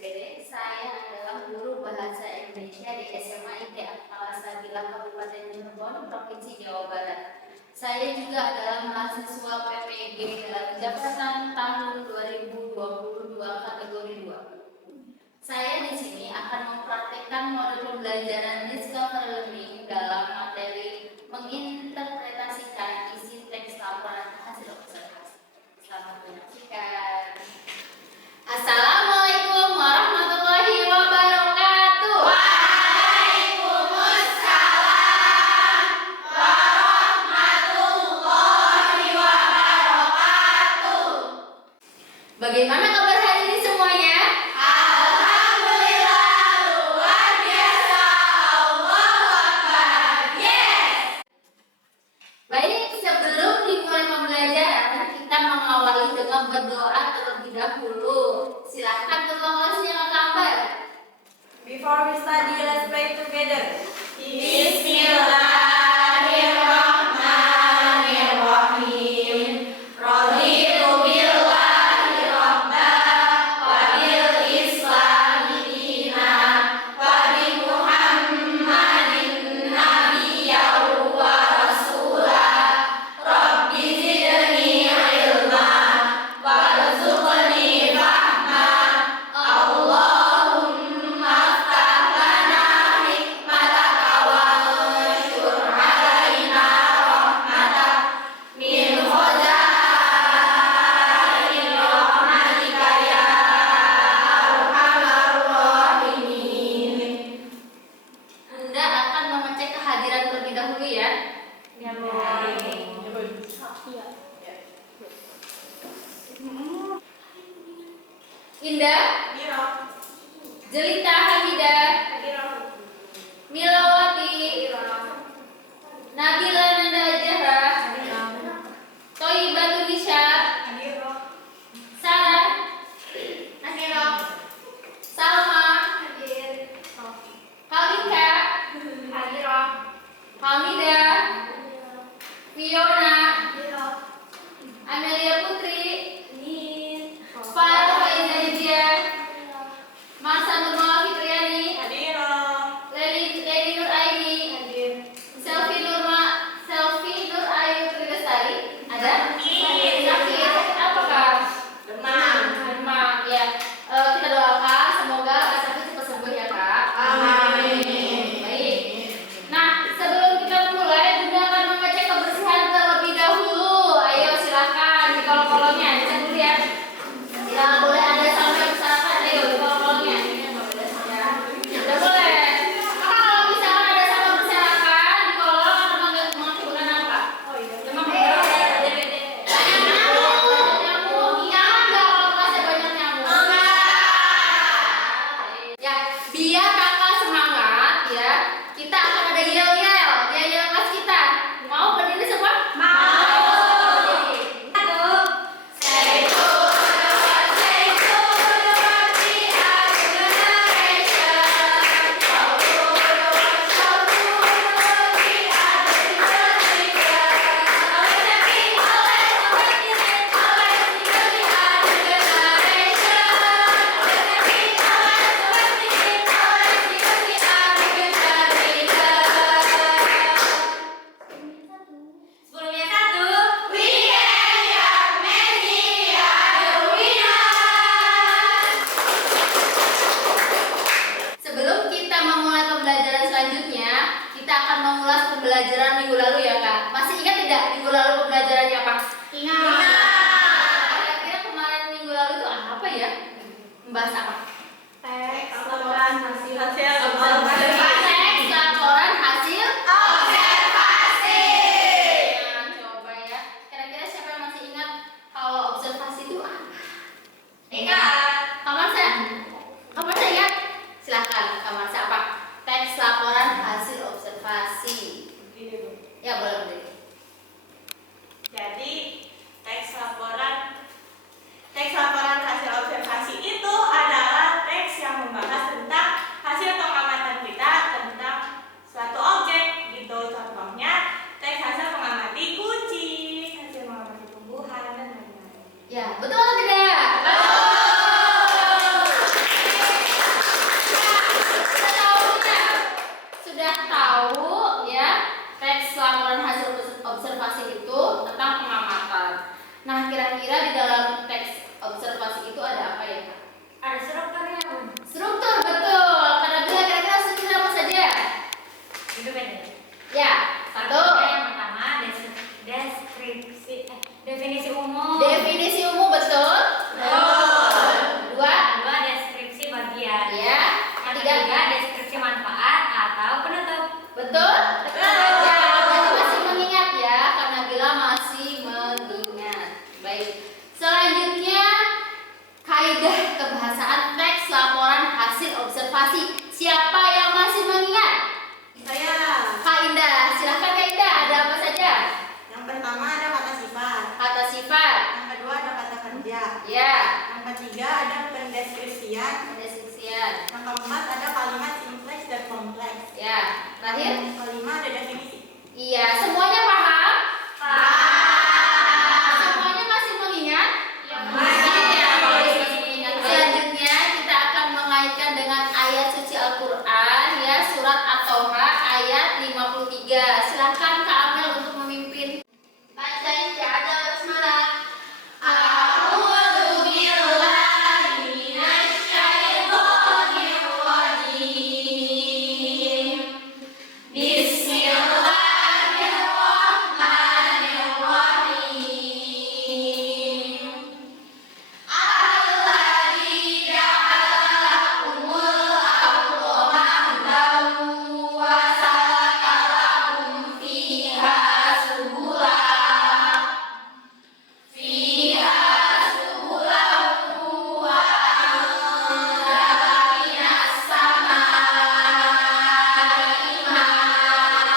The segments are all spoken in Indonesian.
SPD. Saya adalah guru bahasa Indonesia di SMA ITF Al-Sabila Kabupaten Cirebon, Provinsi Jawa Barat. Saya juga adalah mahasiswa PPG dalam jabatan tahun 2022 kategori 2. Saya di sini akan mempraktikkan model pembelajaran Discover Learning dalam materi menginterpretasikan isi teks laporan hasil observasi. Selamat menyaksikan. Assalamualaikum warahmatullahi wabarakatuh. Waalaikumsalam warahmatullahi wabarakatuh. Bagaimana kabar hari ini semuanya? Alhamdulillah, luar biasa. Allahu Akbar. Yes. Baik, sebelum dimulai pembelajaran, kita mengawali dengan berdoa terlebih dahulu. Silahkan ketua kelas yang kabar. Before we study, let's pray together. Bismillahirrahmanirrahim. Raditu billahi rabba wa bil islami dina wa bi Muhammadin nabiyyan wa rasula. Rabbi zidni ilma warzuqni fahma. Allahumma aftah lana hikmataka wanshur alaina rahmatak min khazain rahmatika ya arhamar rahimin. Bunda akan mengecek kehadiran terlebih dahulu ya. Indah, Jelita Hamidah, Milawati, Nabila Nanda Zahra, Thoibah Tunisha, Sarah, Salma, Halika, Hamidah, Fiona, Amelia Putri, Farah Faizalizia, Masa Nurmala Fitriani, Lady Nur Aini, Selfie Nur Ayu Trigasari. Ada? Sakit. Apakah? Demam. Ya. Kita doakan semoga Kak Sakit cepat sembuh ya Kak. Amin. Baik. Nah, sebelum kita mulai, Bunda akan mengecek kebersihan terlebih dahulu. Ayo silakan di kolom-kolomnya dicek dulu ya. Tidak boleh ada sampai misalkan, ayo di kolom-kolomnya. Ya. Tidak boleh. Maka kalau misalkan ada sampah berserakan di kolom atau mengakibatkan apa? Demam berdarah. Banyak nyamuk. Iya enggak kalau kelasnya banyak nyamuk? Ya, biar kakak semangat ya. Kita akan ada yel-yel kelas kita. Mau berdiri semua? Berdiri. Stay to the world, stay to the world, we are the generation. Show to the world, show to the world, we are the future. Always happy, always motivated, always eager, we are the generation. Always happy, always motivated, always eager, we are the future leader. Sebelumnya satu. We can your magic, are the winners. Sebelum kita memulai pembelajaran selanjutnya, kita akan mengulas pembelajaran minggu lalu ya Kak. Masih ingat tidak minggu lalu pembelajarannya apa? Kira-kira kemarin minggu lalu itu apa ya? Membahas apa? Teks laporan hasil Teks laporan hasil observasi. Nah, coba ya. Kira-kira siapa yang masih ingat kalau observasi itu apa? Kamar saya ingat. Silakan, kamar saya apa? Teks laporan hasil observasi. Ya boleh berdiri. Jadi teks laporan hasil observasi itu adalah teks yang membahas tentang hasil pengamatan definisi umum. Definisi umum betul. Dua. Dua, deskripsi bagian. Ya. Yang Tiga. ketiga, deskripsi manfaat atau penutup. Betul? Ya, berarti masih mengingat ya, karena Bila masih mengingat. Baik. Selanjutnya, kaidah kebahasaan teks laporan hasil observasi. Siapa yang masih mengingat? Saya. Kak Indah, silahkan Kak Indah. Ada apa saja? Yang pertama ada kata sifat. Kata sifat. Yang kedua ada kata kerja. Ya. Yang ketiga ada pendeskripsian. Deskripsian. Yang keempat ada kalimat simpleks dan kompleks. Ya. Terakhir? Yang kelima ada definisi. Iya. Semuanya paham? Semuanya masih mengingat? Masih ya, masih mengingat. Selanjutnya kita akan mengaitkan dengan ayat suci Al-Quran ya, surat At-Toha ayat 53. Silahkan Kak Amel untuk memimpin. Bacain ya, ada basmalah. A'udzu billahi minasyaitonir rajim. Bismillahirrahmanirrahim. Alladzi ja'ala lakumul arda mahdan wa salaka lakum fiha subula wa anzala minas samaa'i ma'an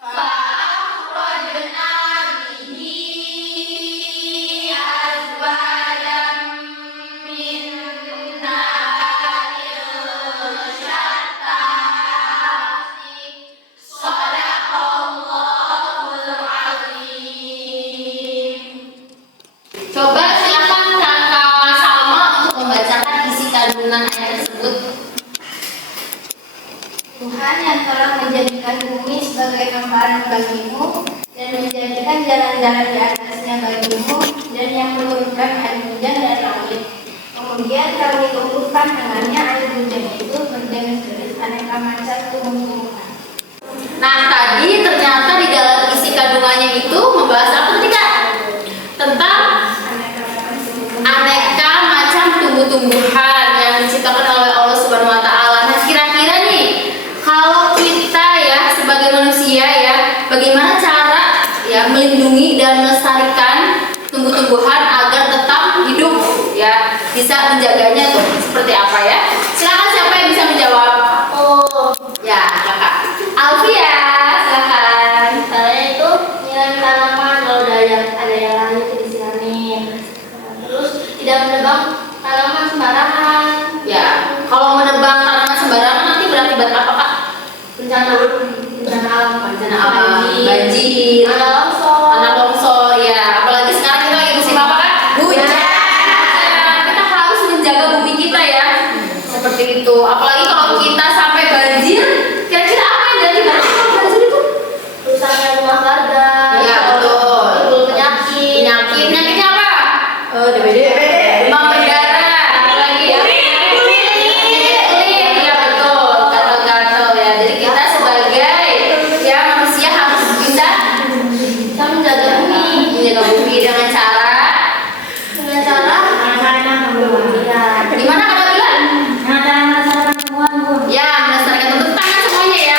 fa'akhrajna bihi azwajan min nabatin syatta. Shadaqallahul azim. Coba silakan Kakak Salma untuk membacakan isi kandungan ayat tersebut. Tuhan yang telah menjadikan bumi sebagai hamparan bagimu dan menjadikan jalan-jalan di atasnya bagimu dan yang menurunkan air hujan dari langit. Kemudian kami tumbuhkan dengannya air hujan itu berjenis-jenis aneka macam tumbuh-tumbuhan. Nah, tadi ternyata di dalam isi kandungannya itu membahas apa tadi Kak? Tentang aneka macam tumbuh-tumbuhan yang diciptakan oleh Allah Subhanahu wa taala. Nah, kira-kira nih kalau kita ya sebagai manusia ya, bagaimana cara ya melindungi dan melestarikan tumbuh-tumbuhan agar tetap hidup ya, bisa menjaganya tuh seperti apa ya? Silakan siapa yang bisa menjawab? Ya, Kakak. Alfia, silakan. Saya itu nyiram tanaman kalau ada yang lain itu disiramin. Terus tidak menebang tanaman sembarangan. Ya, kalau menebang tanaman sembarangan nanti berakibat apa Kak? Bencana alam, Bencana alam, banjir, tanah longsor. tanah longsor, ya. Apalagi sekarang kita lagi musim apa Kak? Hujan. Kita harus menjaga bumi kita ya. Seperti itu. Apalagi kalau kita sampai banjir, kira-kira apa yang jadi kalau banjir itu? Rusaknya rumah warga. Iya, betul. Timbul penyakit. Penyakitnya apa? DBD. Demam berdarah. Apalagi ya? Kulit. Iya betul. Gatal-gatal ya. Jadi kita sebagai ya manusia harus bisa Menjaga bumi. menjaga bumi dengan cara Dengan cara gimana Kak Bila? Bu. Ya, melestarikan, tepuk tangan semuanya ya.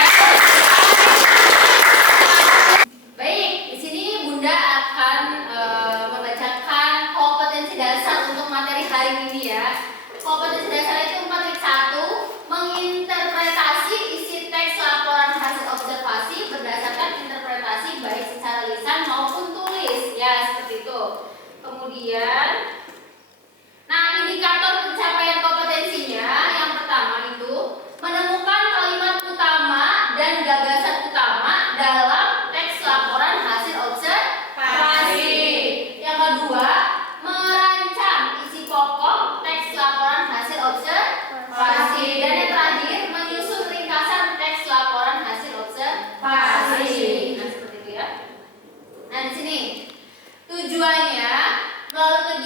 Baik, di sini Bunda akan membacakan kompetensi dasar untuk materi hari ini ya. Kompetensi dasar itu 4.1, menginterpretasi isi teks laporan hasil observasi berdasarkan interpretasi baik secara lisan maupun tulis. Ya, seperti itu. Kemudian nah, indikator pencapaian kompetensinya yang pertama itu menemukan kalimat utama dan gagasan utama dalam teks laporan hasil observasi. Yang kedua, merancang isi pokok teks laporan hasil observasi. Dan yang terakhir, menyusun ringkasan teks laporan hasil observasi. Nah, seperti itu ya. Nah, di sini tujuannya melalui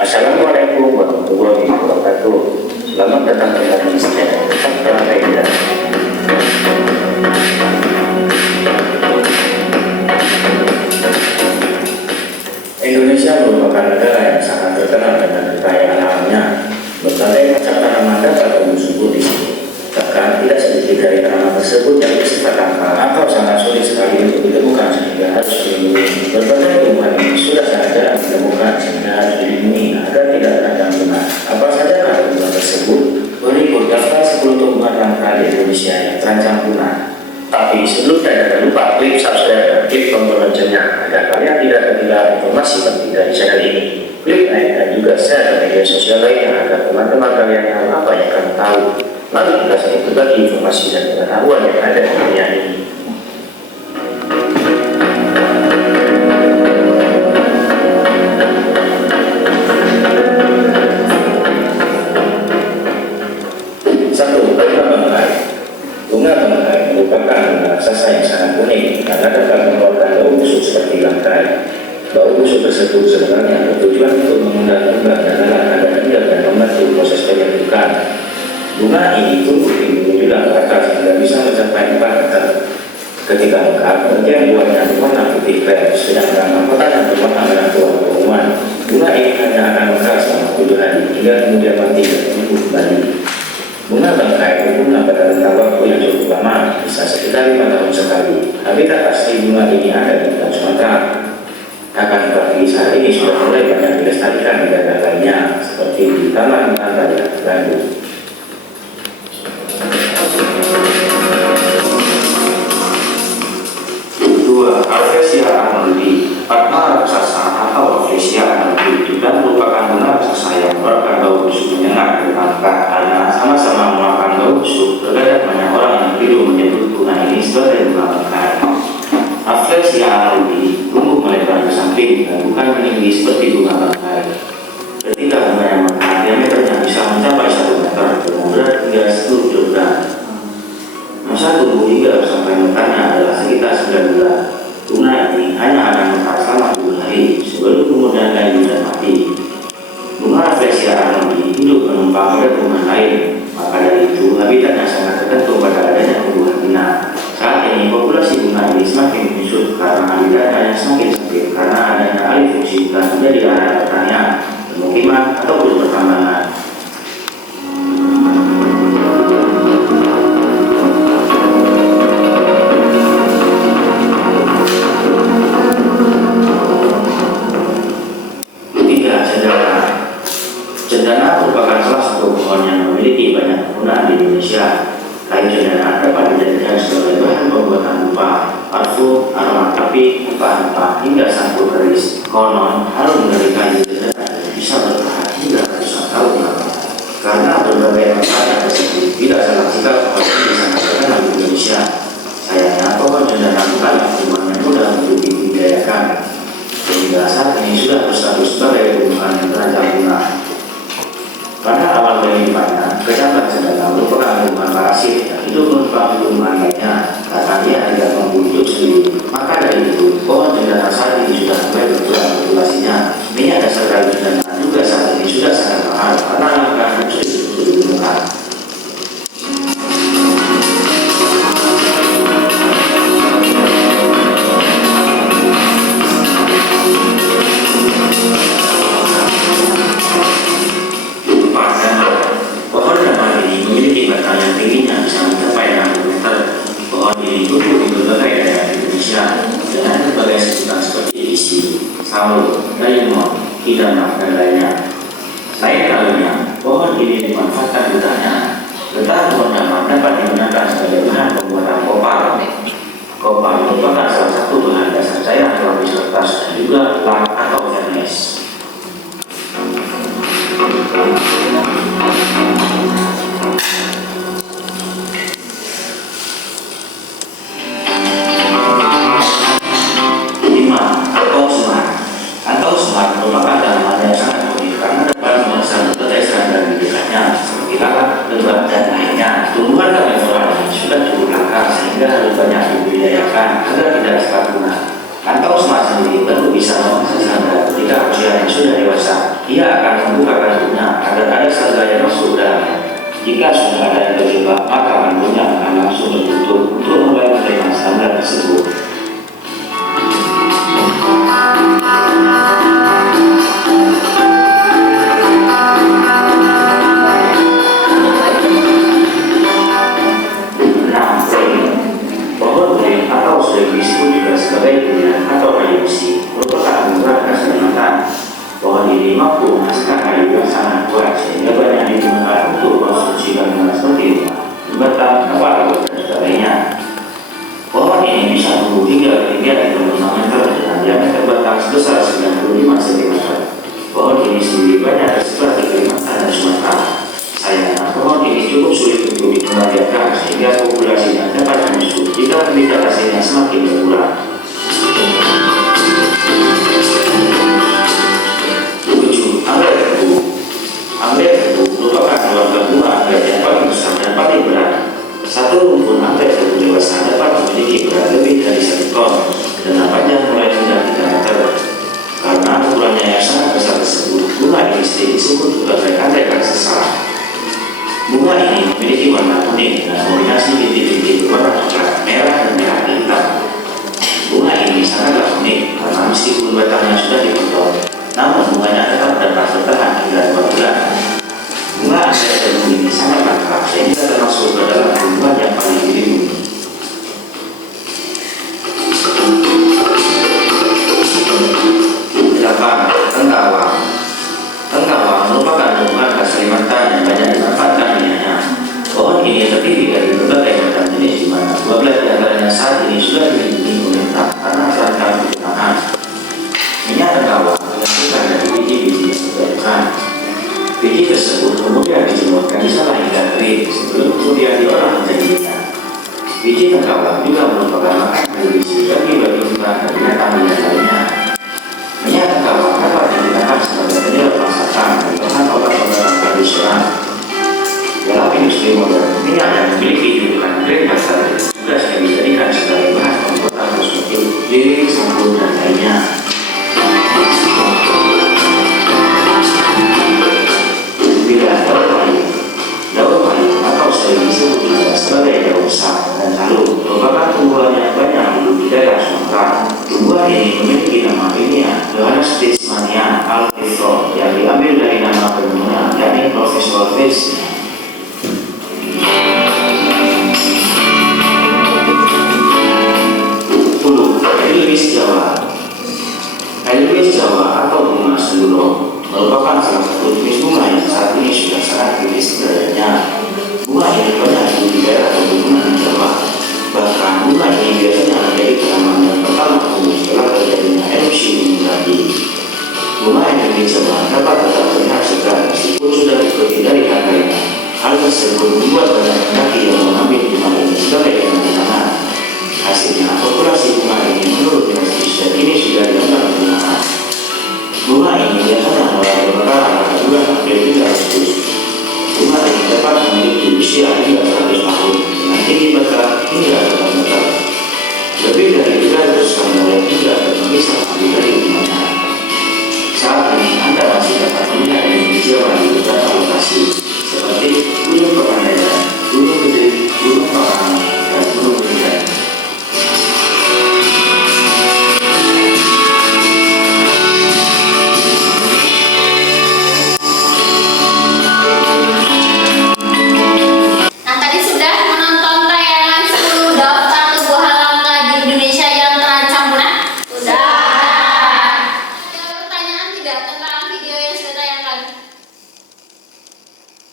Assalamualaikum warahmatullahi wabarakatuh. Selamat datang kembali di Fakta Faedah. Indonesia merupakan negara yang sangat terkenal dengan kekayaan alamnya. Berbagai macam tanaman dapat tumbuh subur di sini. Bahkan tidak sedikit dari tanaman tersebut yang bersifat langka atau sangat sulit sekali untuk ditemukan sehingga harus dilindungi. Berbagai tumbuhan ini sudah sangat jarang ditemukan sehingga harus dilindungi agar tidak terancam punah. Apa saja tumbuhan tersebut? Berikut daftar 10 tumbuhan langka di Indonesia yang terancam punah. Tapi sebelumnya jangan lupa klik subscribe dan klik tombol loncengnya agar kalian tidak ketinggalan informasi penting dari channel ini. Klik like dan juga share ke media sosial lainnya agar teman-teman kalian tahu apa yang kamu tahu. Mari kita saling berbagi informasi dan pengetahuan yang ada di dunia ini. Satu, bunga bangkai. Bunga bangkai merupakan bunga raksasa yang sangat unik karena dapat mengeluarkan bau busuk seperti bangkai. Bau busuk tersebut sebenarnya bertujuan untuk mengundang bunga dan lalat agar tidak dan membantu proses penyembuhan. Bunga ini tumbuh tinggi menjulang ke atas hingga bisa mencapai 4 meter. Ketika mekar, bagian buahnya berwarna putih krem, sedangkan mahkota yang berwarna merah tua keunguan. Bunga ini hanya akan mekar selama 7 hari hingga kemudian mati dan tumbuh kembali. Bunga bangkai berbunga pada rentang waktu yang cukup lama, bisa sekitar 5 tahun sekali. Habitat asli bunga ini ada di hutan Sumatera. Akan tetapi saat ini sudah mulai banyak dilestarikan di daerah lainnya, seperti di Taman Hutan Raya Bandung. Rafflesia arnoldii. Padma raksasa atau Rafflesia arnoldii juga merupakan bunga raksasa yang mengeluarkan bau busuk menyengat dari langka. Karena sama-sama mengeluarkan bau busuk, terkadang banyak orang yang keliru menyebut bunga ini sebagai bunga bangkai. Rafflesia arnoldii tumbuh melebar ke samping dan bukan meninggi seperti bunga bangkai. Ketika bunga yang mekar, diameternya bisa mencapai 1 meter dengan berat hingga 10 kg. Masa tumbuh hingga sampai mekarnya adalah sekitar 9 bulan. Bunga ini hanya akan mekar selama 7 hari sebelum kemudian layu dan mati. Bunga Rafflesia arnoldii hidup menumpang pada bunga lain, maka dari itu habitatnya sangat tergantung pada adanya tumbuhan inang. Saat ini populasi bunga ini semakin menyusut karena habitatnya yang semakin sempit karena adanya alih fungsi hutan menjadi area pertanian, pemukiman ataupun pertambangan. Cendana merupakan salah satu pohon yang memiliki banyak penggunaan di Indonesia. Kayu cendana dapat dijadikan sebagai bahan pembuatan dupa, parfum, aroma api, rempah-rempah hingga sampo keris. Konon, harum dari kayu cendana bisa bertahan hingga ratusan tahun lamanya. Karena berbagai manfaat tersebut, tidak salah jika pohon ini sangat terkenal di Indonesia. Sayangnya, pohon cendana bukanlah tumbuhan yang mudah untuk dibudidayakan, sehingga saat ini sudah berstatus sebagai tumbuhan yang terancam punah. Pada awal kehidupannya, kecambah cendana merupakan tumbuhan parasit yang hidup menumpang tumbuhan lainnya karena dia tidak mampu hidup sendiri. Maka dari itu, pohon cendana saat ini sudah mulai berkurang populasinya. Minyak dasar kayu cendana juga saat ini sudah sangat mahal karena langka dan sulit untuk ditemukan. Pohon rempah ini memiliki batang yang tingginya bisa mencapai 60 meter. Pohon ini tumbuh di berbagai daerah di Indonesia dengan berbagai sebutan seperti isi, sawo, limau, hidana, dan lainnya. Lain halnya, pohon ini dimanfaatkan getahnya. Getah pohon rempah dapat digunakan sebagai bahan pembuatan kopar. Kopar merupakan salah satu bahan dasar cairan pelapis kertas dan juga lak atau vernis. Atau semar merupakan tanaman yang sangat unik karena dapat memesan berbagai serangga di dekatnya seperti lalat, lebah, dan lainnya. Tumbuhan karnivora ini sudah cukup langka sehingga harus banyak dibudidayakan agar tidak cepat punah. Atau semar sendiri baru bisa memesan serangga ketika usianya sudah dewasa. Ia akan akan membuka kantunya agar ada saja yang masuk dalamnya. Jika sudah ada yang terjebak, maka kantunya akan langsung tertutup untuk mulai menerima standar tersebut. Pohon beling atau sering disebut juga sebagai durian atau kayu besi merupakan murah Kalimantan. Pohon ini mampu menghasilkan kayu yang sangat kuat sehingga banyak digunakan untuk konstruksi bangunan seperti rumah, jembatan, kapal, dan sebagainya. Pohon ini bisa tumbuh hingga ketinggian 5 meter dengan diameter batang sebesar 95 cm. Pohon ini sendiri banyak tersebar di Kalimantan dan Sumatera. Sayangnya, pohon ini cukup sulit untuk dikembangkan sehingga populasinya dapat menyusut jika habitat hasilnya semakin berkurang. 7. Anggrek tebu. Anggrek tebu merupakan keluarga bunga anggrek yang paling besar dan paling berat. Satu rumpun anggrek tebu dewasa dapat memiliki berat lebih dari 1 ton dan panjang mulai hingga 3 meter. Karena ukurannya yang sangat besar tersebut, bunga ini sendiri disebut sebagai anggrek raksasa. Bunga ini memiliki warna kuning dan kombinasi bintik-bintik berwarna coklat, merah, dan merah hitam. Bunga ini sangatlah unik karena meskipun batangnya sudah dipotong, namun bunganya tetap dapat bertahan hingga 2 bulan. Bunga anggrek tebu ini sangat langka sehingga termasuk ke dalam tumbuhan yang paling dilindungi. 8. Tengkawang. Tengkawang merupakan tumbuhan khas Kalimantan yang banyak dimanfaatkan minyaknya. Pohon ini terdiri dari berbagai macam jenis di mana 12 diantaranya saat ini sudah dilindungi pemerintah karena terancam kepunahan. Minyak tengkawang dihasilkan dari biji-biji yang berjatuhan. Biji tersebut kemudian dijemurkan di sana hingga kering sebelum kemudian diolah menjadi minyak. Biji tengkawang juga merupakan makanan bergizi bagi hewan dan binatang lainnya. Minyak tengkawang dapat digunakan sebagai penyedap masakan dan bahan obat-obatan tradisional. Dalam industri modern, minyak yang memiliki julukan green butter juga sering dijadikan sebagai bahan pembuatan kosmetik, lirik, sabun, dan lainnya. Daun payung. Daun payung atau sering disebut juga sebagai daun salam dan harum merupakan tumbuhan yang banyak hidup di daerah Sumatera. Tumbuhan ini memiliki nama ilmiah Johannes Fitzmania altiflor yang diambil dari nama penemunya yakni Profesor Fitz. 10. Edelweiss Jawa. Edelweiss Jawa atau bunga senduro merupakan salah satu jenis bunga yang saat ini sudah sangat kritis keberadaannya. Bunga ini banyak hidup di daerah pegunungan di Jawa. Bahkan bunga ini biasanya menjadi tanaman yang pertama tumbuh setelah terjadinya erupsi gunung Merapi. Bunga Edelweiss Jawa dapat tetap terlihat segar meskipun sudah dihindari harganya. Hal tersebut membuat banyak pendaki yang mengambil bunga ini sebagai pemandangan. Hasilnya, populasi bunga ini menurun drastis dan kini sudah dianggap punah. Bunga ini biasanya mulai bermekaran pada bulan April hingga Agustus. Bunga ini dapat memiliki usia hingga 100 tahun dengan tinggi batang hingga 2 meter. Lebih dari 300 kamera hingga bisa ambil dari bunganya. Saat ini Anda masih dapat melihat di Jawa di beberapa lokasi seperti Gunung Pemandangan, Gunung Gede, Gunung Parang, dan Gunung Bintang. Nah, tadi sudah menonton tayangan 10 daftar tumbuhan langka di Indonesia yang terancam punah? Sudah. Ada pertanyaan tidak tentang video yang sudah tayangkan?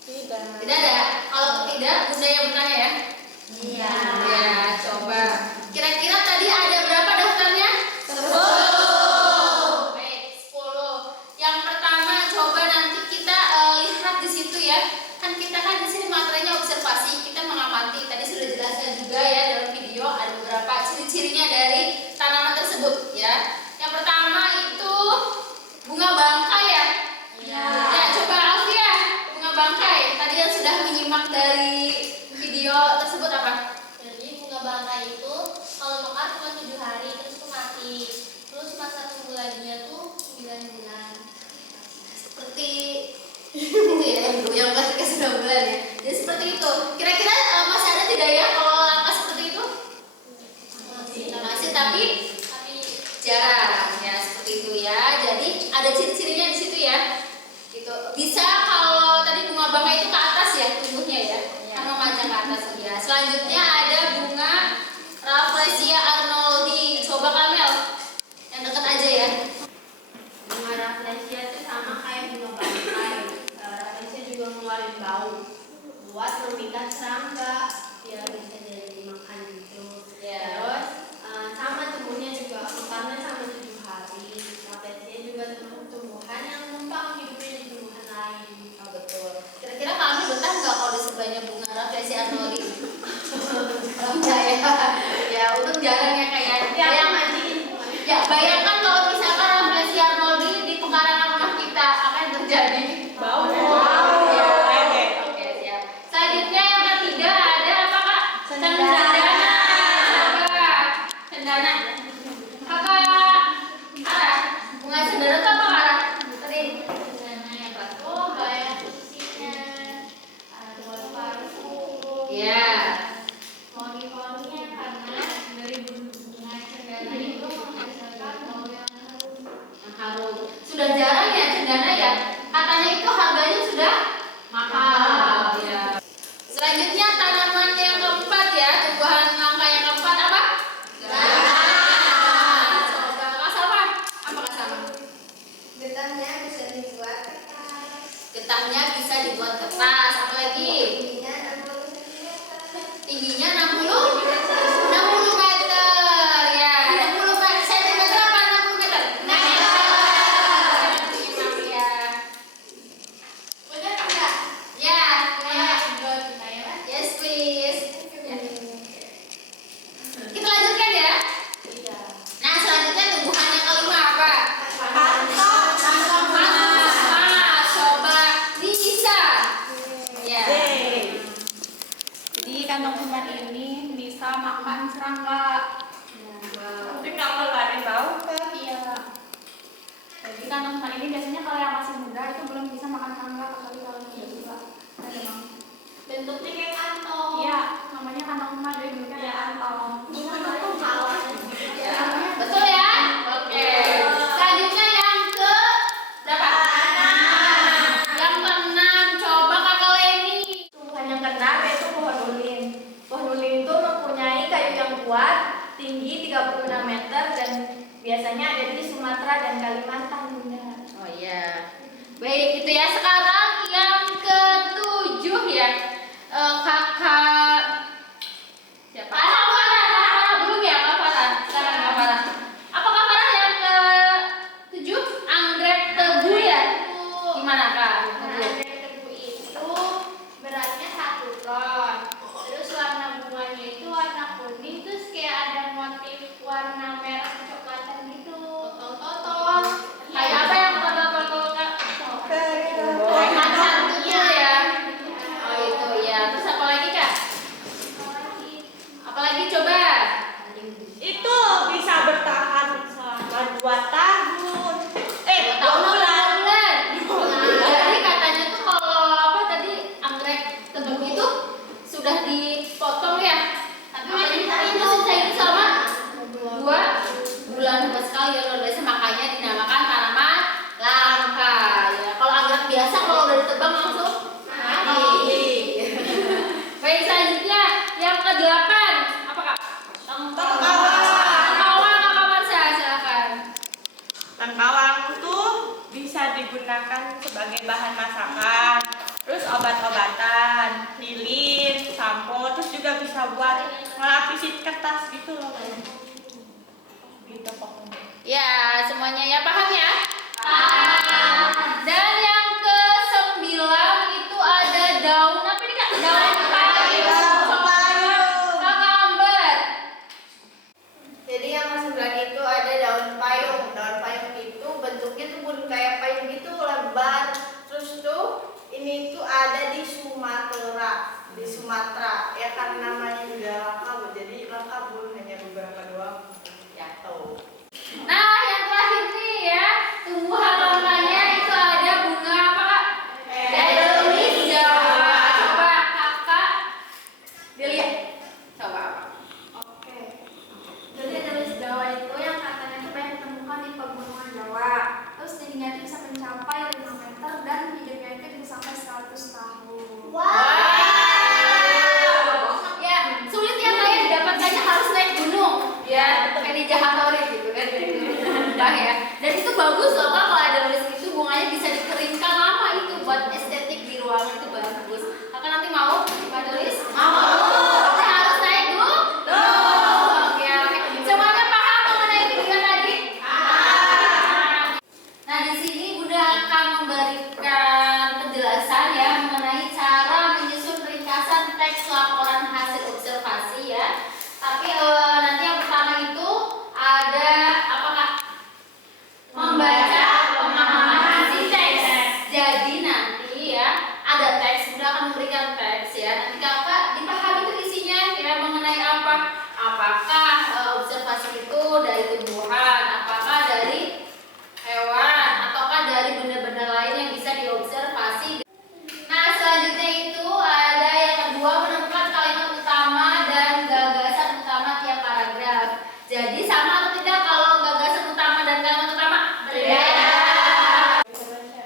Tidak ada. Kalau tidak, Bunda yang bertanya ya. Iya. Ya, coba. Kira-kira tadi ada berapa daftarnya? 10. Baik, 10. Yang pertama coba nanti kita lihat di situ ya. Kan kita kan di sini materinya observasi, kita mengamati. Tadi sudah jelaskan juga ya dalam video ada beberapa ciri-cirinya dari tanaman tersebut ya. Yang pertama itu bunga bangkai ya. Iya. Ya, coba Alfia, bunga bangkai. Tadi yang sudah belas ke 9 bulan ya. Jadi seperti itu. Kira-kira masih ada tidak ya kalau langkah seperti itu? Masih, tapi jarang ya, seperti itu ya. Jadi ada ciri-cirinya di situ ya. Gitu. Bisa kalau tadi bunga bangkai itu ke atas ya tumbuhnya ya. Kan memanjang ke atas ya. Selanjutnya ada bunga Rafflesia arnoldi. Coba Kamel yang dekat aja ya. Bunga Rafflesia itu sama kayak bunga bangkai. Rafflesia juga ngeluarin bau buat memikat serangga, ya bisa jadi dimakan gitu. Ya. Terus sama tumbuhnya juga mekarnya sama 7 hari. Rafflesia juga termasuk tumbuhan yang numpang hidupnya di tumbuhan lain. Oh, betul. Kira-kira kami betah nggak kalau di sebelahnya bunga Rafflesia arnoldi? Enggak ya. Ya, untung jarang ya kayak. Yang mandiin. Ya, bayangkan kalau misalkan Rafflesia arnoldi di pekarangan rumah kita, apa yang terjadi? Bau. Ya. Oke, siap. Selanjutnya yang ketiga ada apa, Kak? Cendana. Coba. Cendana. Kakak Ara, bunga cendana itu apa, Ara? Tadi. Cendana yang batu, banyak isinya. Dua paru. Ya. Wangi-wanginya karena dari bunga cendana itu menghasilkan bau yang harum. Yang harum. Sudah jarang ya cendana ya. Katanya itu harganya sudah mahal. Ya. Selanjutnya tanaman yang keempat ya, tumbuhan langka yang keempat apa? Getah. Coba Kak Salma. Apa Kak Salma? Getahnya bisa dibuat kertas. Getahnya bisa dibuat kertas. Apalagi? Tingginya 60 cm. Tingginya 60 meter ya. 60 cm apa 60 meter? Meter. Ya. Udah enggak? Ya, ya. Buat kita ya. Yes, please. Ya. Kita lanjutkan ya. Iya. Nah, selanjutnya tumbuhan yang kelima apa? Kantong. Nah, coba Lisa. Ya. Jadi kantong kuman ini bisa makan serangga. Tapi nggak ngeluarin bau kan? Iya. Jadi kantong kuman ini biasanya kalau yang masih muda itu belum bisa makan serangga, kecuali kalau yang udah tua. Nah, memang. Bentuknya kayak kantong. Iya, namanya kantong kuman dari bentuknya ada kantong. Ya. Betul ya? Oke. Selanjutnya yang ke berapa? Yang keenam. Coba Kakak Leni. Tumbuhan yang keenam yaitu pohon ulin. Pohon ulin itu mempunyai kayu yang kuat, tinggi 36 meter dan biasanya ada di Sumatera dan Kalimantan, Bunda. Oh iya. Baik, itu ya. Sekarang yang ketujuh ya. Kakak siapa? Farah belum ya, Kak Farah. Sekarang Kak Farah. Apa Kak Farah yang ketujuh? Anggrek tebu ya? Gimana Kak? Tebu. Anggrek tebu itu beratnya 1 ton. Terus warna bunganya itu warna kuning, terus kayak ada motif warna merah kecoklatan gitu. Totol-totol. Kayak apa yang totol-totol Kak? Macan tebu ya? Oh itu ya. Terus apa lagi Kak? Apalagi coba? Itu bisa bertahan selama 2 tahun. 2 tahun atau 2 bulan. Jadi katanya tuh kalau apa tadi anggrek tebu itu sudah dipotong ya. Tapi itu sisa hidup selama 2 bulan sekali ya, luar biasa, makanya dinamakan tanaman langka ya. Kalau anggrek biasa kalau udah ditebang langsung mati. Baik, selanjutnya yang ke-8 apa Kak? Tengkawang apa Marsha? Silakan. Tengkawang itu bisa digunakan sebagai bahan masakan, terus obat-obatan, lilin, sampo, terus juga bisa buat ngelapisi kertas gitu loh. Gitu pokoknya. Ya, semuanya ya paham ya? Paham. Dan yang ke-9 itu ada daun apa nih Kak? Daun payu. Kakak Amber. Jadi yang sebelah itu ada daun payung. Daun payung itu bentuknya tuh pun kayak payung gitu, lebar. Terus tuh ini tuh ada di Sumatera. Ya karena namanya juga langka, jadi langka pun hanya beberapa doang. Ya tuh. Nah, yang terakhir nih ya, tumbuhan langkanya itu ada bunga apa Kak? Edelweiss memberikan teks ya, nanti kakak dipahami tuh isinya ya mengenai apa. Apakah observasi itu dari tumbuhan, apakah dari hewan, ataukah dari benda-benda lain yang bisa diobservasi. Nah, selanjutnya itu ada yang kedua, menemukan kalimat utama dan gagasan utama tiap paragraf. Jadi sama atau tidak kalau gagasan utama dan kalimat utama? Berbeda.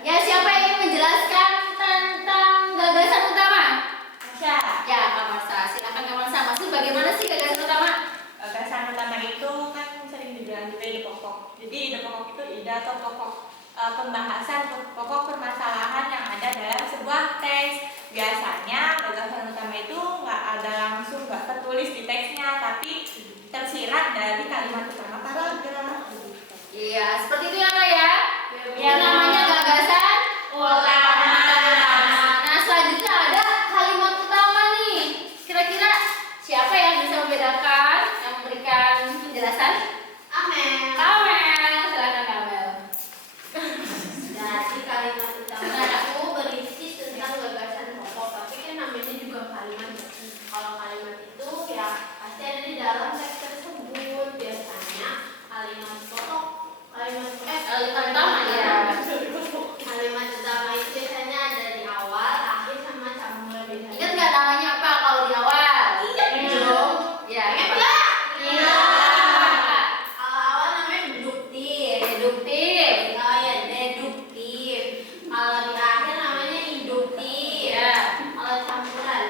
Ya, siapa yang ingin menjelaskan tentang gagasan utama? Masya. Ya, Kak Marsa. Silakan Kak Marsa. Maksud bagaimana sih gagasan utama? Gagasan utama itu kan sering dibilang juga ide pokok. Jadi ide pokok itu ide atau pokok pembahasan pokok permasalahan yang ada dalam sebuah teks. Biasanya gagasan utama itu nggak tertulis di teksnya, tapi tersirat dari kalimat utama paragraf. Iya, seperti itu ya Kak ya. Ya, Yang namanya gagasan utama. Nah, selanjutnya ada kalimat utama nih. Kira-kira siapa yang bisa membedakan, yang memberikan penjelasan? Amel. Kamel, silakan Kamel. Jadi kalimat utama itu berisi tentang gagasan pokok, tapi kan namanya juga kalimat. Kalau kalimat itu ya pasti ada di dalam teks tersebut. Biasanya kalimat pokok, kalimat Utama ya. kalimat utama itu biasanya ada di awal, akhir sama campuran biasanya. Ingat nggak namanya apa kalau di awal? dong. Ya. Ingat apa? nggak? Iya. Kalau awal namanya deduktif. Deduktif. Oh ya, deduktif. Kalau di akhir namanya induktif. Ya. Kalau campuran.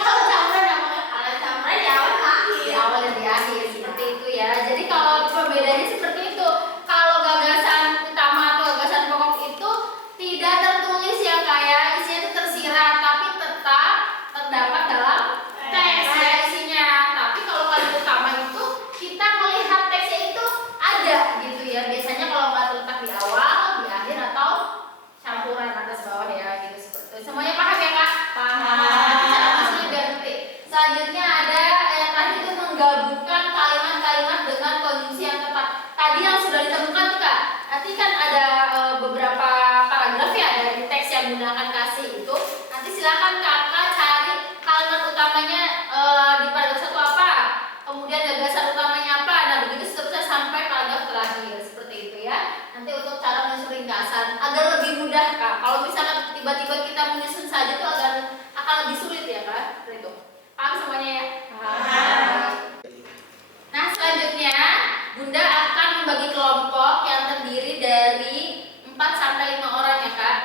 Kalau campuran namanya Kalau campuran di awal akhir. di awal dan di akhir seperti itu ya. Jadi kalau perbedaannya seperti itu. Kalau gagasan utama atau gagasan pokok itu tidak tertulis ya kayak isinya itu tersirat, tapi tetap terdapat dalam teks ya isinya. Tapi kalau kalimat utama itu kita melihat teksnya itu ada gitu ya. Biasanya kalau nggak terletak di awal, di akhir atau campuran atas bawah ya gitu seperti itu. Semuanya paham ya Kak? Cara maksudnya biar ngerti. Selanjutnya ada yang tadi itu menggabungkan kalimat-kalimat dengan kondisi yang tepat. Tadi yang sudah ditemukan tuh Kak. Nanti kan ada beberapa paragraf ya dari teks yang menggunakan kasih itu. Nanti silakan Kakak cari kalimat utamanya di paragraf 1 apa, kemudian gagasan utamanya apa. Nah, begitu seterusnya sampai paragraf terakhir seperti itu ya. Nanti untuk cara menyusun ringkasan agar lebih mudah Kak. Kalau misalnya tiba-tiba kita menyusun saja itu akan lebih sulit ya Kak. Seperti itu. Paham semuanya ya? Nah, selanjutnya Bunda akan membagi kelompok yang terdiri dari 4 sampai 5 orang ya Kak.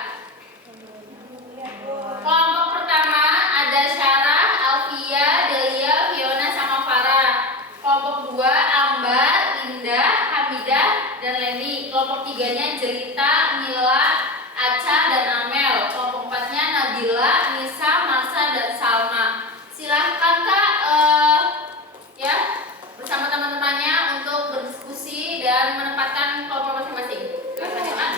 Kelompok pertama ada Syarah, Alfia, Delia, Fiona, sama Farah. Kelompok 2 Ambar, Indah, Hamidah, dan Leni. Kelompok 3-nya Jelita, Mila, Aca, dan Amel. Kelompok 4-nya Nabila, Nisa, Marsa, dan Salma. Silahkan Kak ya bersama teman-temannya untuk berdiskusi dan menempatkan kelompok masing-masing. Silakan.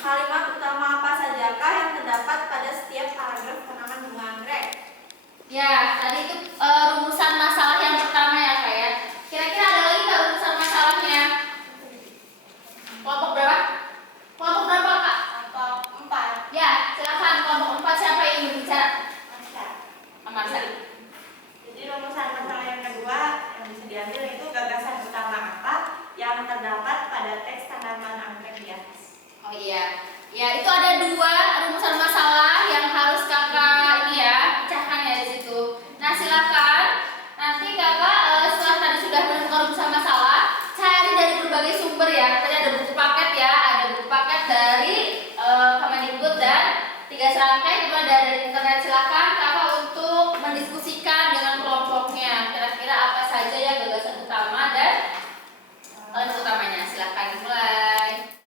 Kalimat utama apa sajakah yang terdapat pada setiap paragraf tanaman bunga anggrek? Ya, tadi itu rumusan masalah yang pertama ya Kak ya. Kira-kira ada lagi nggak rumusan masalahnya? Kelompok berapa? Kelompok berapa Kak? Kelompok 4. Ya, silakan kelompok 4 siapa yang ingin berbicara? Amarsa. Jadi rumusan masalah yang kedua yang bisa diambil itu gagasan utama apa yang terdapat pada teks tanaman anggrek di atas. Oh iya. Ya, itu ada 2 rumusan masalah yang harus Kakak ini ya, pecahkan ya di situ. Nah, silakan nanti Kakak setelah tadi sudah menemukan rumusan masalah, cari dari berbagai sumber ya. Tadi ada buku paket ya, ada buku paket dari Kemendikbud dan 3 serangkai kemudian dari internet. Silakan Kakak untuk mendiskusikan dengan kelompoknya. Kira-kira apa saja ya gagasan utama dan kalimat utamanya. Silakan dimulai.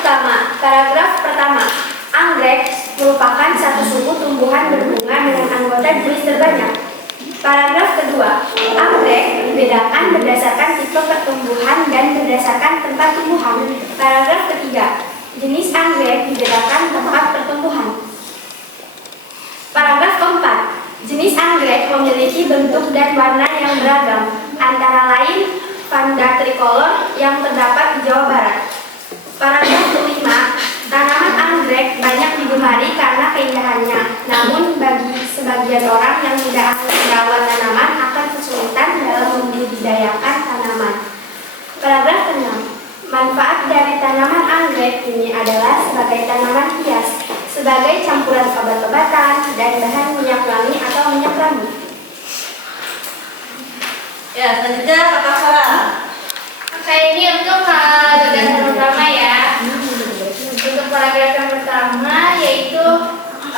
utama. Paragraf pertama. Anggrek merupakan satu suku tumbuhan berbunga dengan anggota jenis terbanyak. Paragraf kedua. Anggrek dibedakan berdasarkan tipe pertumbuhan dan berdasarkan tempat tumbuhan. Paragraf ketiga. Jenis anggrek dibedakan tempat pertumbuhan. Paragraf keempat. Jenis anggrek memiliki bentuk dan warna yang beragam, antara lain Vanda tricolor yang terdapat di Jawa Barat. Paragraf kelima. Tanaman anggrek banyak digemari karena keindahannya, namun bagi sebagian orang yang tidak ahli merawat tanaman akan kesulitan dalam membudidayakan tanaman. Paragraf ke-6. Manfaat dari tanaman anggrek ini adalah sebagai tanaman hias, sebagai campuran obat-obatan, dan bahan minyak wangi atau minyak rambut. Ya, selanjutnya Kakak Sarah. Oke, ini untuk gagasan pertama ya. Untuk paragraf yang pertama yaitu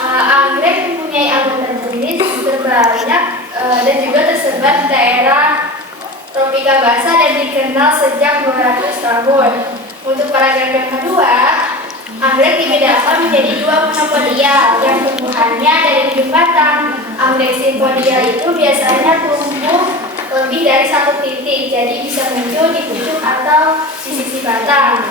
anggrek mempunyai anggota jenis terbanyak dan juga tersebar di daerah tropika basah dan dikenal sejak 200 tahun. Untuk paragraf yang kedua, anggrek dibedakan menjadi dua monopodia yang tumbuhannya dari ujung batang. Anggrek simpodia itu biasanya tumbuh lebih dari satu titik, jadi bisa muncul di pucuk atau di sisi batang.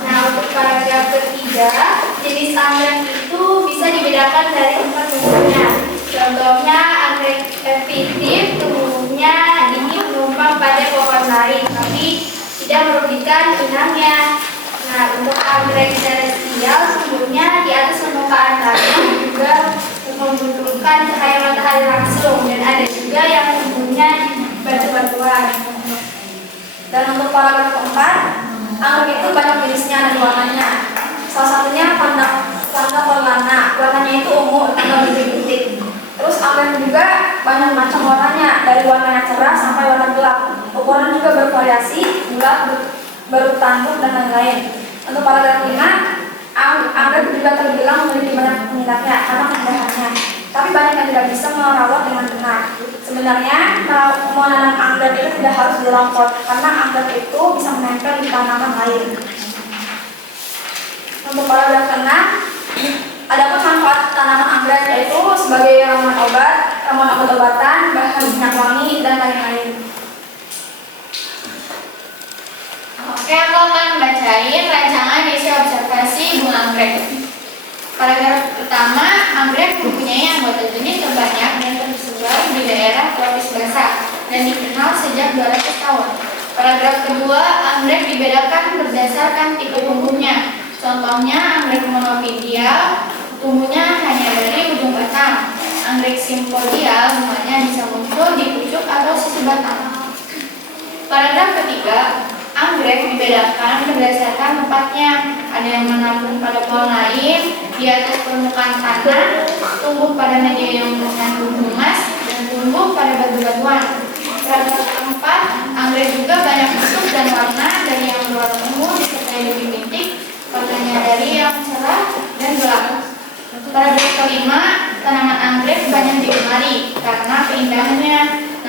Nah, untuk paragraf ketiga, jenis anggrek itu bisa dibedakan dari tempat tumbuhnya. Contohnya anggrek epitif tumbuhnya ini menumpang pada pohon lain, tapi tidak merugikan inangnya. Nah, untuk anggrek celestial tumbuhnya di atas permukaan tanah juga membutuhkan cahaya matahari langsung, dan ada juga yang tumbuhnya di batu-batuan. Dan untuk paragraf keempat, anggrek itu banyak jenisnya dan warnanya. Salah satunya Vanda corlana, warnanya itu ungu atau bintik-bintik. Terus anggrek juga banyak macam warnanya, dari warna yang cerah sampai warna gelap. Ukuran juga bervariasi, bulat, bertanduk, dan lain-lain. Untuk paragraf 5, anggrek juga terbilang memiliki banyak peminatnya karena keindahannya. Tapi banyak yang tidak bisa merawat dengan benar. Sebenarnya menanam anggrek itu tidak harus dalam pot, karena anggrek itu bisa menempel di tanaman lain. Untuk paragraf ke-6, adapun manfaat tanaman anggrek yaitu sebagai ramuan obat, ramuan obat-obatan, bahan minyak wangi, dan lain-lain. Oke, aku akan bacain rancangan isi observasi bunga anggrek. Paragraf pertama, anggrek mempunyai anggota jenis terbanyak dan tersebar di daerah tropis basah dan dikenal sejak 200 tahun. Paragraf kedua, anggrek dibedakan berdasarkan tipe tumbuhnya. Contohnya anggrek monopidial, tumbuhnya hanya dari ujung batang. Anggrek simpodial, bunganya bisa muncul di pucuk atau sisi batang. Paragraf ketiga, anggrek dibedakan berdasarkan tempatnya. Ada yang menabung pada pohon lain, di atas permukaan tanah, tumbuh pada media yang mengandung humus, dan tumbuh pada batu-batuan. Paragraf keempat, anggrek juga banyak bentuk dan warna, dari yang berwarna ungu disertai lebih bintik, warnanya dari yang cerah dan gelap. Paragraf kelima, tanaman anggrek banyak digemari karena keindahannya.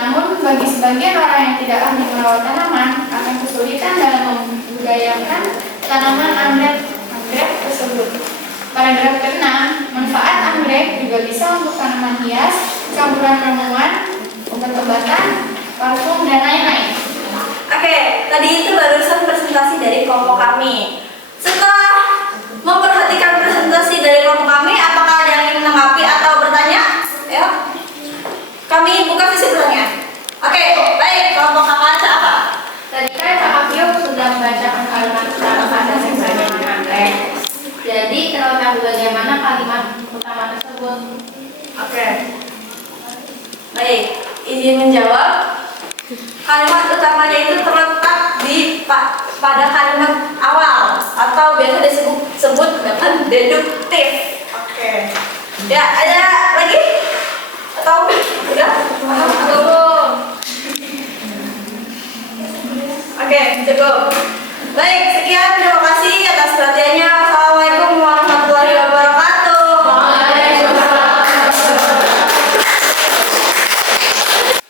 Namun bagi sebagian orang yang tidak ahli merawat tanaman akan kesulitan dalam membudidayakan tanaman anggrek tersebut. Paragraf ke-6, manfaat anggrek juga bisa untuk tanaman hias, campuran ramuan, obat-obatan, parfum, dan lain-lain. Oke, tadi itu barusan presentasi dari kelompok kami. Setelah memperhatikan presentasi dari kelompok kami, apakah ada yang ingin menanggapi atau bertanya? Ya. Kami buka sesi pertanyaan. Oke, baik. Kelompok kakak apa? Tadi kan Kak Pio sudah membacakan kalimat utama pada sisanya anggrek. Jadi terletak bagaimana kalimat utama tersebut? Oke. Baik, izin menjawab. Kalimat utamanya itu terletak di pada kalimat awal atau biasa disebut dengan deduktif. Oke. Ya, ada lagi? Atau udah? Belum. Oke, cukup. Baik, sekian. Terima kasih atas perhatiannya. Assalamualaikum warahmatullahi wabarakatuh.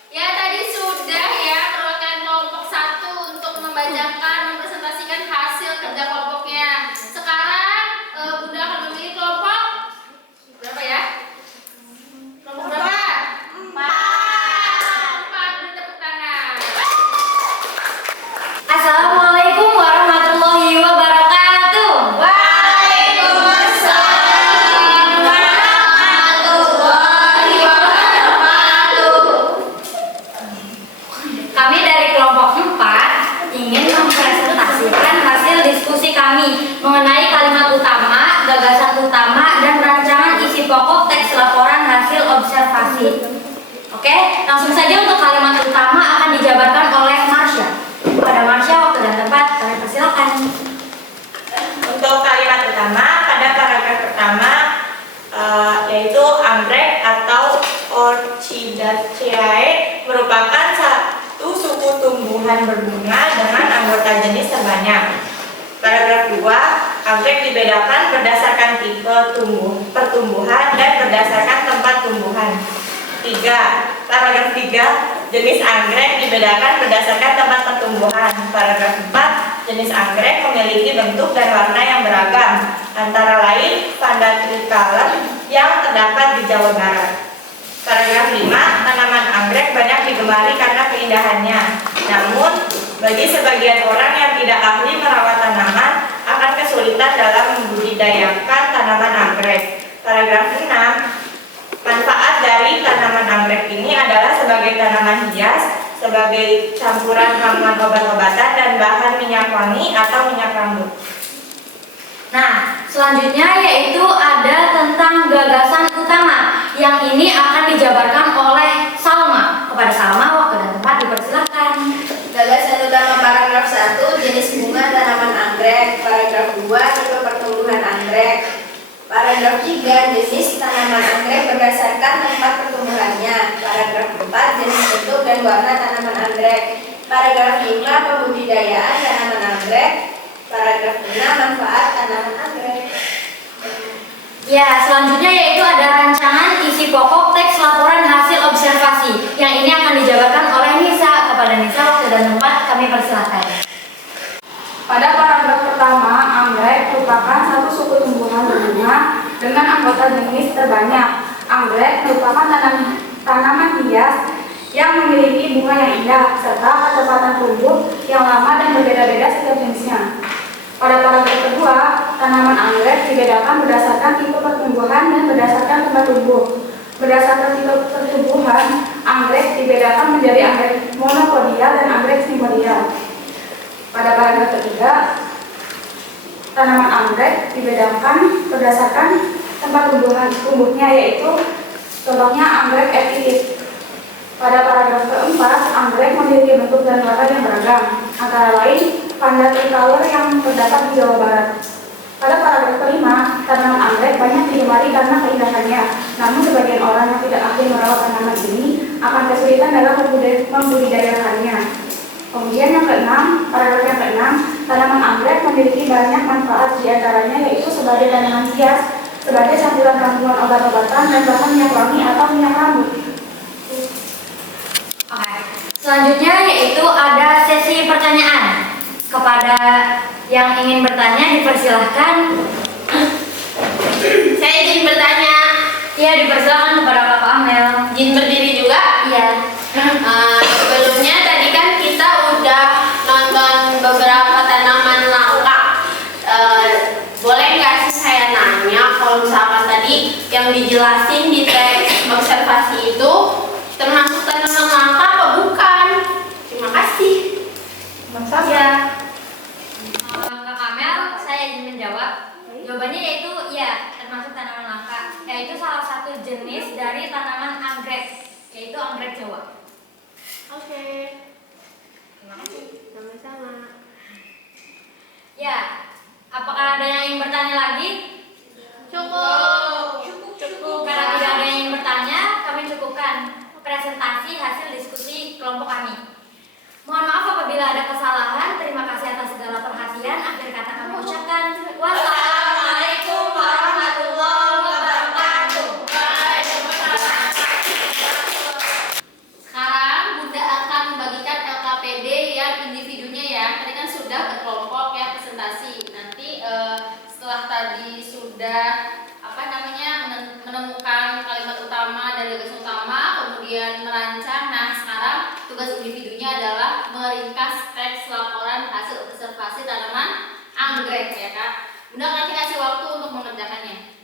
Ya, tadi sudah ya perwakilan kelompok 1 untuk membacakan, mempresentasikan hasil kerja kelompoknya. Sekarang pokok teks laporan hasil observasi. Oke, langsung saja untuk kalimat utama akan dijabarkan oleh Marsha. Pada Marsha, waktu dan tempat, kami persilakan. Untuk kalimat utama pada paragraf pertama yaitu anggrek atau Orchidaceae merupakan satu suku tumbuhan berbunga dengan anggota jenis terbanyak. Paragraf 2, anggrek dibedakan berdasarkan tipe pertumbuhan dan berdasarkan tempat tumbuhan. 3. Paragraf 3, jenis anggrek dibedakan berdasarkan tempat pertumbuhan. Paragraf 4, jenis anggrek memiliki bentuk dan warna yang beragam, antara lain Vanda tricolor yang terdapat di Jawa Barat. Paragraf 5, tanaman anggrek banyak digemari karena keindahannya. Namun, bagi sebagian orang yang tidak ahli merawat tanaman, akan kesulitan dalam membudidayakan tanaman anggrek. Paragraf 6, manfaat dari tanaman anggrek ini adalah sebagai tanaman hias, sebagai campuran ramuan obat-obatan dan bahan minyak wangi atau minyak rambut. Nah, selanjutnya yaitu ada tentang gagasan utama yang ini akan dijabarkan oleh Salma. Kepada Salma, waktu dan tempat dipersilakan. Gagasan utama paragraf 1, jenis bunga tanaman anggrek. Paragraf 2, tipe pertumbuhan anggrek. Paragraf 3, jenis tanaman anggrek berdasarkan tempat pertumbuhannya. Paragraf 4, jenis bentuk dan warna tanaman anggrek. Paragraf 5, pembudidayaan tanaman anggrek. Paragraf 6, manfaat tanaman anggrek. Ya, selanjutnya yaitu ada rancangan isi pokok teks laporan hasil observasi yang ini akan dijabarkan oleh Nisa. Kepada Nisa, waktu dan tempat kami persilakan. Pada paragraf pertama, anggrek merupakan satu suku tumbuhan berbunga dengan anggota jenis terbanyak. Anggrek merupakan tanaman hias yang memiliki bunga yang indah serta kecepatan tumbuh yang lama dan berbeda-beda setiap jenisnya. Pada paragraf kedua, tanaman anggrek dibedakan berdasarkan tipe pertumbuhan dan berdasarkan tempat tumbuh. Berdasarkan tipe pertumbuhan, anggrek dibedakan menjadi anggrek monopodial dan anggrek simpodial. Pada paragraf ketiga, tanaman anggrek dibedakan berdasarkan tempat tumbuhnya, yaitu contohnya anggrek epifit. Pada paragraf keempat, anggrek memiliki bentuk dan warna yang beragam, antara lain Vanda tricolor yang terdapat di Jawa Barat. Pada paragraf kelima, tanaman anggrek banyak digemari karena keindahannya. Namun sebagian orang yang tidak ahli merawat tanaman ini akan kesulitan dalam membudidayakannya. Kemudian yang keenam, paragraf yang keenam, tanaman anggrek memiliki banyak manfaat, diantaranya yaitu sebagai tanaman hias, sebagai campuran ramuan obat-obatan dan bahan minyak wangi atau minyak rambut. Oke. Selanjutnya yaitu ada sesi pertanyaan. Kepada yang ingin bertanya dipersilahkan. Saya izin bertanya. Ya, dipersilakan kepada Kakak Amel. Izin berdiri juga? Iya. Sebelumnya tadi kan kita udah nonton beberapa tanaman langka. Boleh nggak sih saya nanya, kalau misalkan tadi yang dijelasin di teks observasi itu termasuk tanaman langka apa bukan? Terima kasih. Ya. Kak Amel, saya ingin menjawab. Jawabannya yaitu ya, termasuk tanaman langka, yaitu salah satu jenis dari tanaman anggrek, yaitu anggrek Jawa. Oke. Terima kasih. Sama-sama. Ya, apakah ada yang ingin bertanya lagi? Cukup. Karena tidak ada yang ingin bertanya, kami cukupkan presentasi hasil diskusi kelompok kami. Mohon maaf apabila ada kesalahan. Terima kasih atas segala perhatian. Akhir kata kami ucapkan wassalamualaikum warahmatullahi wabarakatuh. Sekarang Bunda akan membagikan LKPD yang individunya ya. Tadi kan sudah berkelompok ya presentasi. Nanti setelah tadi sudah menemukan kalimat utama dari gagasan utama, kemudian merancang. Nah, sekarang tugas individunya adalah meringkas teks laporan hasil observasi tanaman anggrek ya Kak. Bunda nanti kasih waktu untuk mengerjakannya.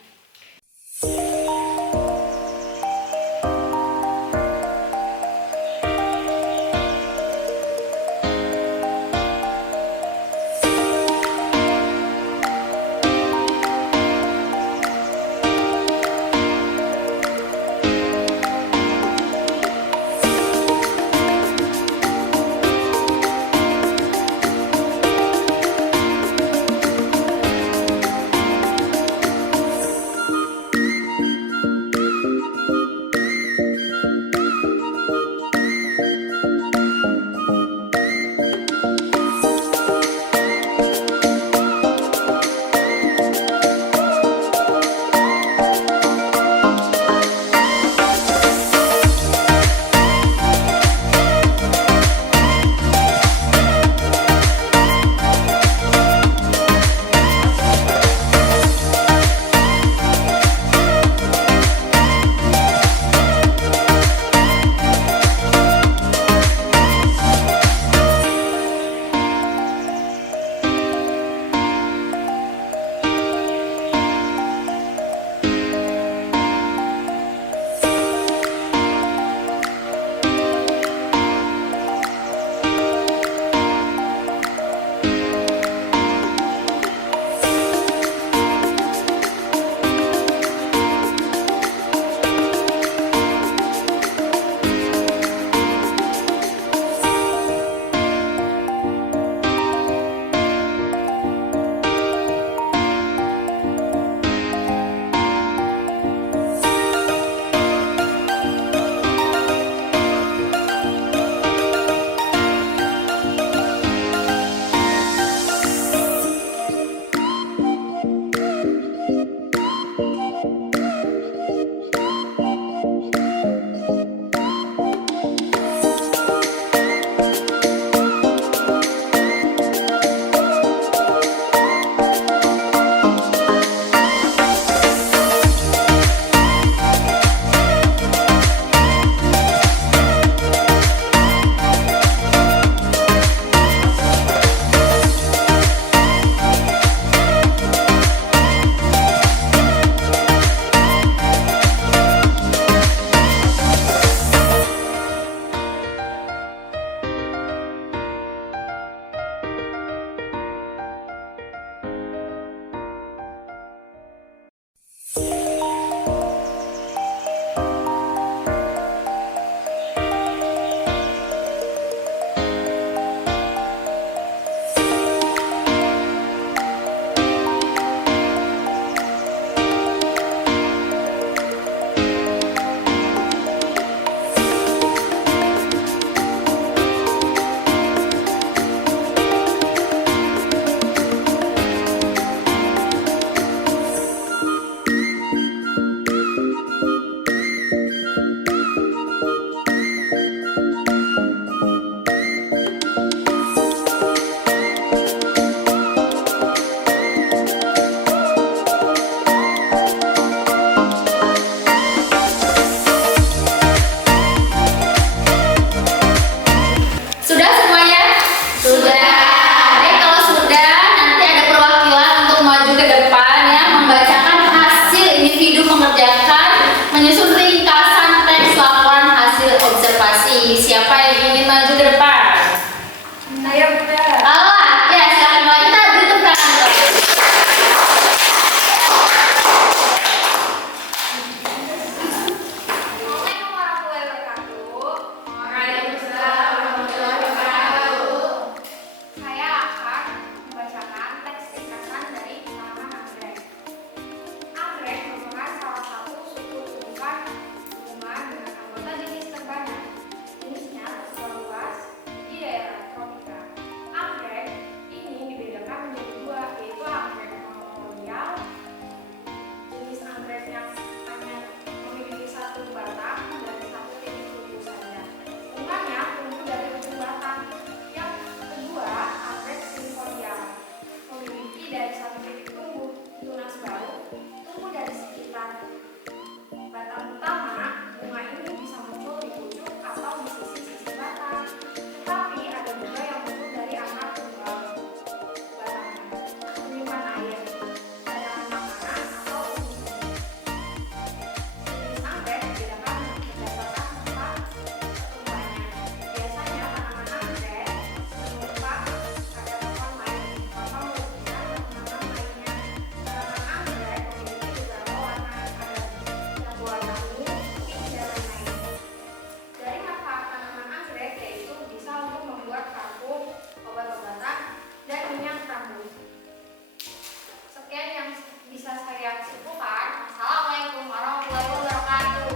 yang cukupkan. Assalamualaikum warahmatullahi wabarakatuh.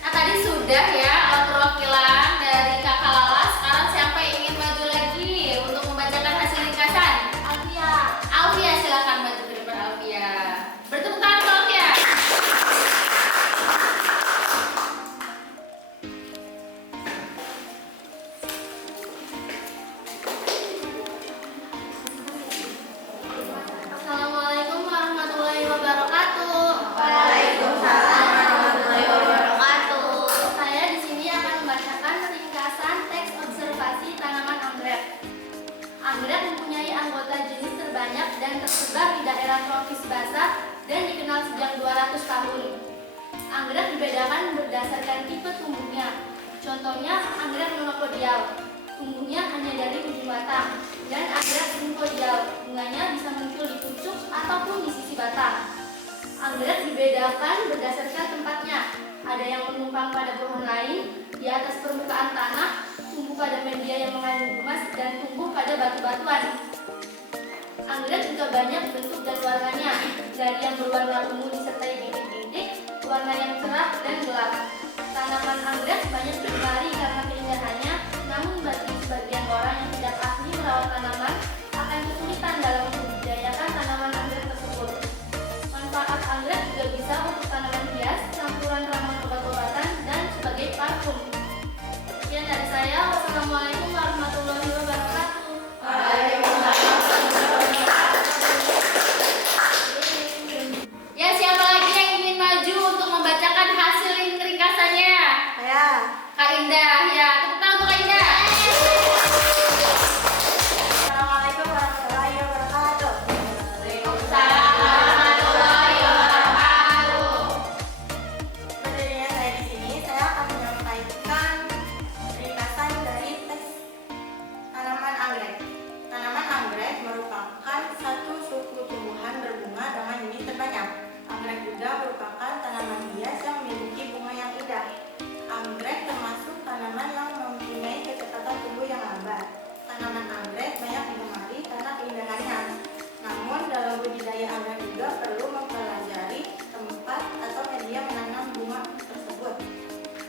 Nah, tadi sudah ya perwakilan dari Kakak Lala. Sekarang siapa yang ingin maju lagi untuk membacakan hasil ringkasan? Alfia. Alfia, silakan maju ke depan Alfia. Bertepuk tangan untuk Alfia. Assalamualaikum warahmatullahi wabarakatuh. Waalaikumsalam warahmatullahi wabarakatuh. Saya di sini akan membacakan ringkasan teks observasi tanaman anggrek. Anggrek mempunyai anggota jenis terbanyak dan tersebar di daerah tropis basah dan dikenal sejak 200 tahun. Anggrek dibedakan berdasarkan tipe tumbuhnya. Contohnya anggrek monopodial, tumbuhnya hanya dari ujung batang, dan anggrek simpodial, bunganya bisa muncul di pucuk ataupun di sisi batang. Anggrek dibedakan berdasarkan tempatnya. Ada yang menumpang pada pohon lain, di atas permukaan tanah, tumbuh pada media yang mengandung emas, dan tumbuh pada batu-batuan. Anggrek juga banyak bentuk dan warnanya, dari yang berwarna ungu disertai bintik-bintik, warna yang cerah dan gelap. Tanaman anggrek banyak digemari karena keindahannya, namun bagi sebagian orang yang tidak ahli merawat tanaman, akan kesulitan dalam membudidayakan tanaman anggrek tersebut. Manfaat anggrek juga bisa untuk tanaman hias, campuran ramuan obat-obatan, dan sebagai parfum. Sekian dari saya. Wassalamualaikum warahmatullahi wabarakatuh. Ya, siapa lagi yang ingin maju untuk membacakan hasil ringkasannya? Saya. Kak Indah, ya. Tepuk tangan untuk Kak Indah. Assalamualaikum warahmatullahi wabarakatuh. Waalaikumsalam warahmatullahi wabarakatuh. Berdirinya saya di sini, saya akan menyampaikan ringkasan dari teks tanaman anggrek. Tanaman anggrek merupakan satu suku tumbuhan berbunga dengan jenis terbanyak. Anggrek juga merupakan tanaman hias yang memiliki bunga yang indah. Anggrek termasuk tanaman yang mempunyai kecepatan tumbuh yang lambat. Tanaman anggrek banyak digemari karena keindahannya. Namun dalam budidaya anggrek juga perlu mempelajari tempat atau media menanam bunga tersebut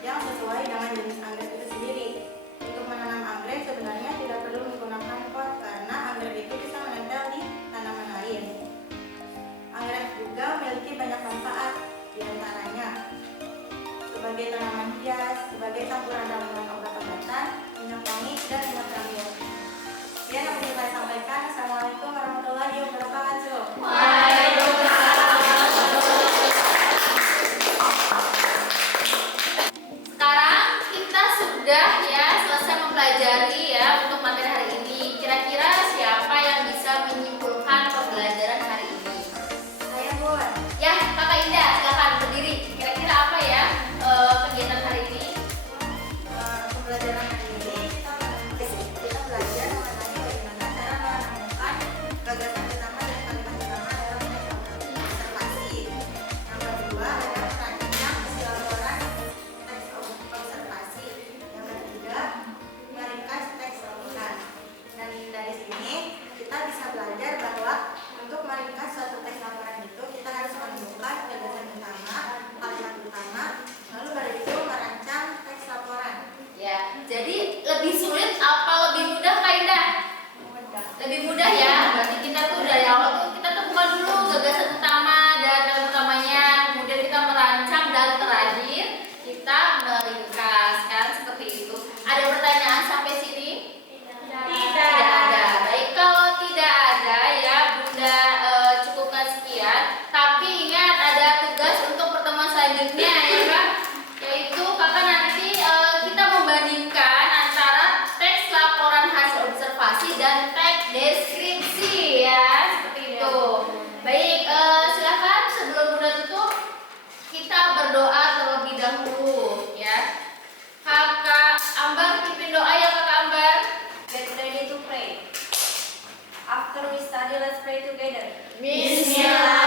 yang sesuai dengan jenis anggrek itu sendiri. Untuk menanam anggrek sebenarnya tidak perlu menggunakan pot karena anggrek itu bisa menempel di tanaman lain. Anggrek juga memiliki banyak manfaat, diantaranya sebagai tanaman hias, sebagai campuran ramuan obat-obatan, minyak wangi, dan minyak wangi. Sekian yang bisa saya sampaikan. Assalamualaikum warahmatullahi wabarakatuh. Sekarang kita sudah ya selesai mempelajari ya untuk materi hari ini. Kira-kira siapa yang bisa menyimpulkan pembelajaran hari ini? Saya buat Ya, Kakak Indah, silakan berdiri. Kira-kira apa ya kegiatan hari ini? pembelajaran hari ini kita belajar mengenai bagaimana cara menemukan gagasan pertama dan kalimat pertama dalam teks observasi. Yang kedua adalah merancang isi laporan teks observasi. Yang ketiga meringkas teks laporan. Dan dari sini kita bisa belajar bahwa untuk meringkas suatu teks laporan itu kita harus menemukan gagasan utama, kalimat utama, lalu dari itu merancang teks laporan. Ya, jadi lebih sulit apa lebih mudah Kak Indah? Lebih mudah ya. Berarti kita tuh dari awal tuh kita temukan dulu gagasan utama dan kalimat utamanya, kemudian kita merancang dan terakhir kita meringkas kan seperti itu. Ada pertanyaan sampai sini? Tidak ada. Baik, kalau tidak ada ya Bunda cukupkan sekian. Tapi ingat ada tugas untuk pertemuan selanjutnya ya Kak. Yaitu Kakak nanti kita membandingkan antara teks laporan hasil observasi dan teks deskripsi ya, seperti itu. Baik, silakan sebelum Bunda tutup kita berdoa terlebih dahulu ya. Kakak Ambar pimpin doa ya Kakak Ambar. Get ready to pray. After we study, let's pray together. Bismillah.